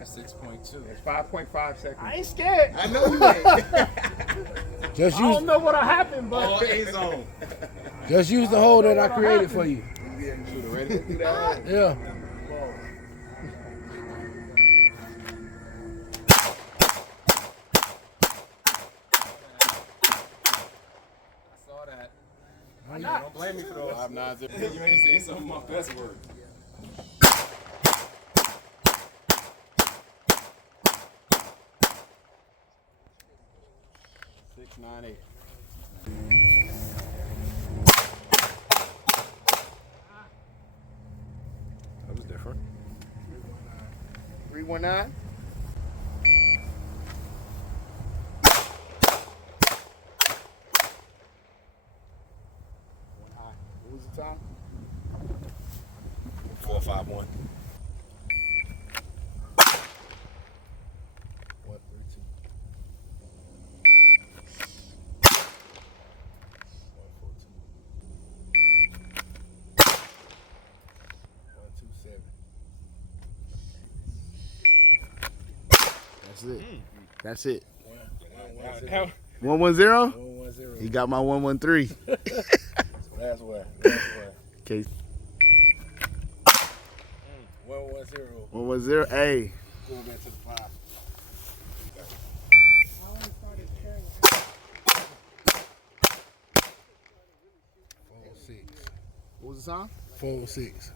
6.2. It's 5.5 seconds. I ain't scared. I know you ain't. I don't know what'll happen, but All A-zone. Just use the hole that I created for you. Ready to do that? Yeah. Don't blame me for those. 5.9. You ain't saying some of my best work. That was different. 319. What was the time? 4.51. 132. 127. That's it. 110. 110? He got my 113. Last one. Okay. 110. 110. Hey. Going back to the 5. What was the time? 406.